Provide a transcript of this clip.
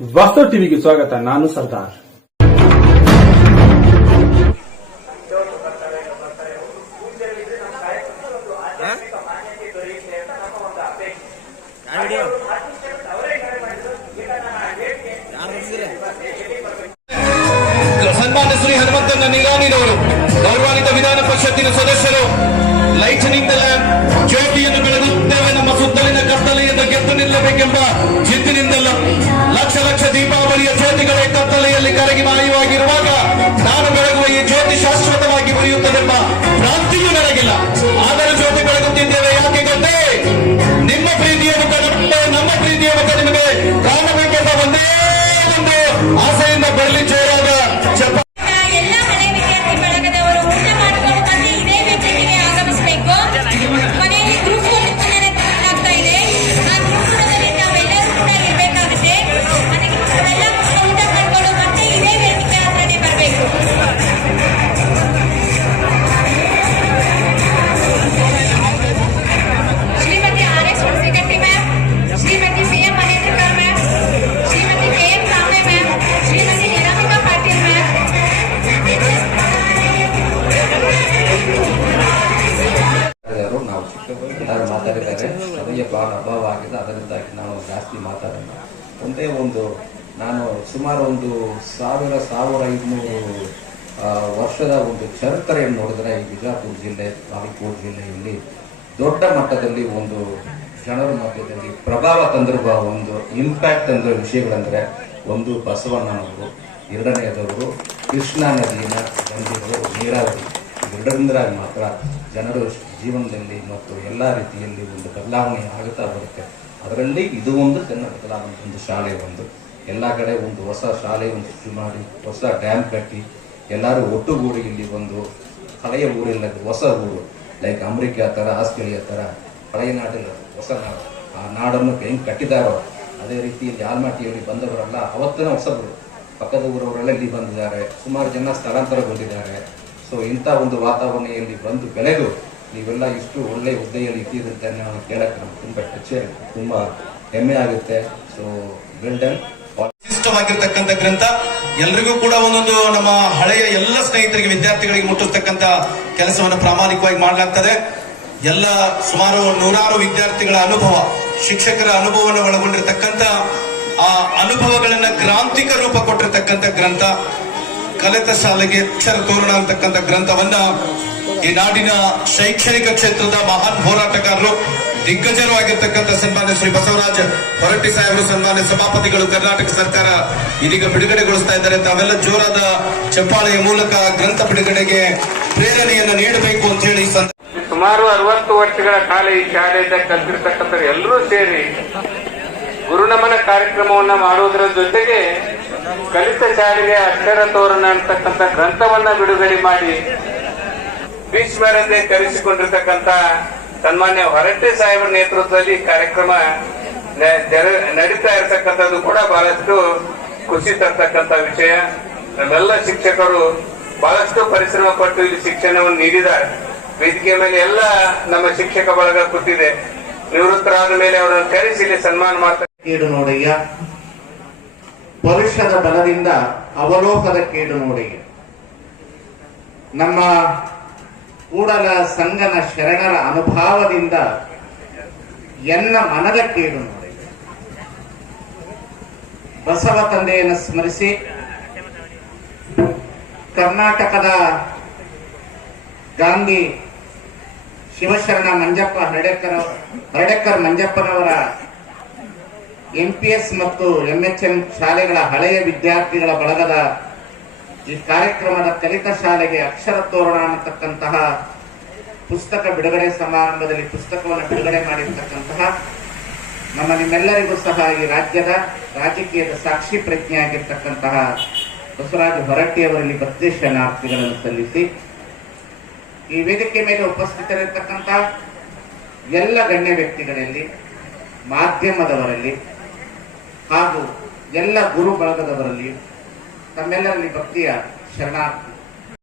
ವಾಸ್ತವ ಟಿವಿಗೆ ಸ್ವಾಗತ, ನಾನು ಸರ್ದಾರ್. ಸನ್ಮಾನ್ಯ ಶ್ರೀ ಹನುಮಂತನ ನಿರಾಣಿರವರು ಗೌರವಾನ್ವಿತ ವಿಧಾನ ಪರಿಷತ್ತಿನ ಸದಸ್ಯರು ಲೈಟ್ನಿಂಗ್ ದ ಲ್ಯಾಂಪ್ ಜ್ಯೋತಿಯನ್ನು ಬೆಳಗುತ್ತೇವೆ ನಮ್ಮ ಸುತ್ತಲಿನ ಕತ್ತಲೆಯಿಂದ ಗೆದ್ದು ನಿಲ್ಲಬೇಕೆಂಬ ಕತ್ತಲೆಯಲ್ಲಿ ಕರಗಿ ಮಾಯವಾಗಿರುವಾಗ ನಾನು ಬೆಳಗುವ ಈ ಜ್ಯೋತಿ ಶಾಶ್ವತವಾಗಿ ಉರಿಯುತ್ತದೆಂಬ ಭ್ರಾಂತಿಯೂ ನನಗಿಲ್ಲ. ಆಗಿದೆ ಅದರಿಂದಾಗಿ ನಾನು ಜಾಸ್ತಿ ಮಾತಾಡೋಣ ಒಂದೇ ಒಂದು, ನಾನು ಸುಮಾರು ಒಂದು ಸಾವಿರ ಸಾವಿರ ಐದುನೂರು ವರ್ಷದ ಒಂದು ಚರಿತ್ರೆಯನ್ನು ನೋಡಿದ್ರೆ ಈ ಬಿಜಾಪುರ ಜಿಲ್ಲೆ, ಬಾಗಲಕೋಟೆ ಜಿಲ್ಲೆಯಲ್ಲಿ ದೊಡ್ಡ ಮಟ್ಟದಲ್ಲಿ ಒಂದು ಜನರ ಮಧ್ಯದಲ್ಲಿ ಪ್ರಭಾವ ತಂದಿರುವ ಒಂದು ಇಂಪ್ಯಾಕ್ಟ್ ತಂದಿರುವ ವಿಷಯಗಳಂದ್ರೆ ಒಂದು ಬಸವಣ್ಣನವರು, ಎರಡನೆಯದವರು ಕೃಷ್ಣಾ ನದಿಯ ಬಂದಿರುವ ನೀರಾವರಿ. ಎರಡರಿಂದ ಮಾತ್ರ ಜನರು ಜೀವನದಲ್ಲಿ ಮತ್ತು ಎಲ್ಲ ರೀತಿಯಲ್ಲಿ ಒಂದು ಬದಲಾವಣೆ ಆಗುತ್ತಾ ಬರುತ್ತೆ. ಅದರಲ್ಲಿ ಇದು ಒಂದು ಸಣ್ಣ ಬದಲಾವಣೆ, ಒಂದು ಶಾಲೆ ಒಂದು. ಎಲ್ಲ ಕಡೆ ಒಂದು ಹೊಸ ಶಾಲೆ ಒಂದು ಶುರು ಮಾಡಿ, ಹೊಸ ಡ್ಯಾಮ್ ಕಟ್ಟಿ, ಎಲ್ಲರೂ ಒಟ್ಟುಗೂಡಿ ಇಲ್ಲಿ ಒಂದು ಹಳೆಯ ಊರಿಲ್ಲ, ಹೊಸ ಊರು. ಲೈಕ್ ಅಮೆರಿಕ ಥರ, ಆಸ್ಟ್ರೇಲಿಯಾ ಥರ, ಹಳೆಯ ನಾಡಿಲ್ಲ ಹೊಸ ನಾಡು. ಆ ನಾಡನ್ನು ಹೆಂಗೆ ಕಟ್ಟಿದಾರೋ, ಅದೇ ರೀತಿಯಲ್ಲಿ ಆಲ್ಮಾಟಿಯಲ್ಲಿ ಬಂದವರೆಲ್ಲ ಅವತ್ತಿನ ಹೊಸಬರು ಪಕ್ಕದ ಊರವರೆಲ್ಲ ಇಲ್ಲಿ ಬಂದಿದ್ದಾರೆ, ಸುಮಾರು ಜನ ಸ್ಥಳಾಂತರಗೊಂಡಿದ್ದಾರೆ. ಸೊ ಇಂಥ ಒಂದು ವಾತಾವರಣದಲ್ಲಿ ಬಂದು ಬೆಳೆದು ನೀವೆಲ್ಲ ಇಷ್ಟು ಒಳ್ಳೆ ಹುದ್ದೆಯಲ್ಲಿ ಇದ್ದಿದ್ದಂತೆ ನಾವು ಕೇಳಕ್ಕೆ ನಮ್ಗೆ ತುಂಬ ಆಗುತ್ತೆ, ತುಂಬ ಹೆಮ್ಮೆ ಆಗುತ್ತೆ. ಸೊ ವೆಲ್ ಡನ್ ವಿಶಿಷ್ಟವಾಗಿರ್ತಕ್ಕಂಥ ಗ್ರಂಥ. ಎಲ್ರಿಗೂ ಕೂಡ ಒಂದೊಂದು ನಮ್ಮ ಹಳೆಯ ಎಲ್ಲ ಸ್ನೇಹಿತರಿಗೆ, ವಿದ್ಯಾರ್ಥಿಗಳಿಗೆ ಮುಟ್ಟಿಸ್ತಕ್ಕಂಥ ಕೆಲಸವನ್ನು ಪ್ರಾಮಾಣಿಕವಾಗಿ ಮಾಡಲಾಗ್ತದೆ. ಎಲ್ಲ ಸುಮಾರು ನೂರಾರು ವಿದ್ಯಾರ್ಥಿಗಳ ಅನುಭವ, ಶಿಕ್ಷಕರ ಅನುಭವವನ್ನು ಒಳಗೊಂಡಿರ್ತಕ್ಕಂಥ, ಆ ಅನುಭವಗಳನ್ನ ಕ್ರಾಂತಿಕ ರೂಪ ಕೊಟ್ಟಿರ್ತಕ್ಕಂಥ ಗ್ರಂಥ. ಕಲಿತ ಶಾಲೆಗೆ ಅಕ್ಷರ ತೋರಣ ಅಂತಕ್ಕಂಥ ಗ್ರಂಥವನ್ನ ಈ ನಾಡಿನ ಶೈಕ್ಷಣಿಕ ಕ್ಷೇತ್ರದ ಮಹಾನ್ ಹೋರಾಟಗಾರರು ದಿಗ್ಗಜರು ಆಗಿರ್ತಕ್ಕಂಥ ಸನ್ಮಾನ್ಯ ಶ್ರೀ ಬಸವರಾಜ್ ಹೊರಟ್ಟಿ ಸಾಹೇಬರು, ಸನ್ಮಾನ್ಯ ಸಭಾಪತಿಗಳು, ಕರ್ನಾಟಕ ಸರ್ಕಾರ ಇದೀಗ ಬಿಡುಗಡೆಗೊಳಿಸ್ತಾ ಇದ್ದಾರೆ. ತಾವೆಲ್ಲ ಜೋರಾದ ಚಪ್ಪಾಳೆಯ ಮೂಲಕ ಗ್ರಂಥ ಬಿಡುಗಡೆಗೆ ಪ್ರೇರಣೆಯನ್ನು ನೀಡಬೇಕು ಅಂತ ಹೇಳಿ ಸುಮಾರು ಅರವತ್ತು ವರ್ಷಗಳ ಕಾಲ ಈ ಶಾಲೆಯಿಂದ ಕಲ್ತಿರ್ತಕ್ಕಂಥ ಎಲ್ಲರೂ ಸೇರಿ ಗುರುನಮನ ಕಾರ್ಯಕ್ರಮವನ್ನ ಮಾಡುವುದರ ಜೊತೆಗೆ ಕಲಿತ ಶಾಲೆಗೆ ಅಕ್ಷರ ತೋರಣ ಅಂತಕ್ಕಂಥ ಗ್ರಂಥವನ್ನ ಬಿಡುಗಡೆ ಮಾಡಿ ವಿಶ್ವರನ್ನೇ ಕರೆಸಿಕೊಂಡಿರ್ತಕ್ಕಂತ ಸನ್ಮಾನ್ಯ ಹೊರಟ್ಟಿ ಸಾಹೇಬರ ನೇತೃತ್ವದಲ್ಲಿ ಕಾರ್ಯಕ್ರಮ ನಡೀತಾ ಇರತಕ್ಕಂಥದ್ದು ಕೂಡ ಬಹಳಷ್ಟು ಖುಷಿ ತರ್ತಕ್ಕಂಥ ವಿಷಯ. ನಮ್ಮೆಲ್ಲ ಶಿಕ್ಷಕರು ಬಹಳಷ್ಟು ಪರಿಶ್ರಮ ಪಟ್ಟು ಇಲ್ಲಿ ಶಿಕ್ಷಣವನ್ನು ನೀಡಿದ್ದಾರೆ. ವೇದಿಕೆ ಮೇಲೆ ಎಲ್ಲ ನಮ್ಮ ಶಿಕ್ಷಕ ಬಳಗ ಕೂತಿದೆ. ನಿವೃತ್ತರಾದ ಮೇಲೆ ಅವರನ್ನು ಕರೆಸಿ ಇಲ್ಲಿ ಸನ್ಮಾನ ಮಾಡ್ತಾರೆ ನೋಡಯ್ಯ. ಪರುಷದ ಬಲದಿಂದ ಅವಲೋಕದ ಕೇಡು ನೋಡಯ್ಯ. ನಮ್ಮ ಕೂಡಲ ಸಂಗನ ಶರಣರ ಅನುಭಾವದಿಂದ ಎನ್ನ ಮನದ ಕೇಳು ಬಸವ ತಂದೆಯನ್ನು ಸ್ಮರಿಸಿ. ಕರ್ನಾಟಕದ ಗಾಂಧಿ ಶಿವಶರಣ ಮಂಜಪ್ಪ ಹರಡೆಕರ್ ಹರಡೆಕ್ಕರ್ ಮಂಜಪ್ಪನವರ ಎಂಪಿಎಸ್ ಮತ್ತು ಎಂಎಚ್ಎಂ ಶಾಲೆಗಳ ಹಳೆಯ ವಿದ್ಯಾರ್ಥಿಗಳ ಬಳಗದ ಈ ಕಾರ್ಯಕ್ರಮದ ಕಲಿತ ಶಾಲೆಗೆ ಅಕ್ಷರ ತೋರಣ ಅನ್ನತಕ್ಕಂತಹ ಪುಸ್ತಕ ಬಿಡುಗಡೆ ಸಮಾರಂಭದಲ್ಲಿ ಪುಸ್ತಕವನ್ನು ಬಿಡುಗಡೆ ಮಾಡಿರ್ತಕ್ಕಂತಹ ನಮ್ಮ ನಿಮ್ಮೆಲ್ಲರಿಗೂ ಸಹ ಈ ರಾಜ್ಯದ ರಾಜಕೀಯದ ಸಾಕ್ಷಿ ಪ್ರಜ್ಞೆ ಆಗಿರ್ತಕ್ಕಂತಹ ಬಸವರಾಜ ಹೊರಟ್ಟಿಯವರಲ್ಲಿ ಭಕ್ತಿ ಶರಣಾರ್ಥಿಗಳನ್ನು ಸಲ್ಲಿಸಿ, ಈ ವೇದಿಕೆ ಮೇಲೆ ಉಪಸ್ಥಿತರಿರ್ತಕ್ಕಂತಹ ಎಲ್ಲ ಗಣ್ಯ ವ್ಯಕ್ತಿಗಳಲ್ಲಿ, ಮಾಧ್ಯಮದವರಲ್ಲಿ ಹಾಗೂ ಎಲ್ಲ ಗುರು ಬಳಗದವರಲ್ಲಿ τα μέλλα λιμπακτία σε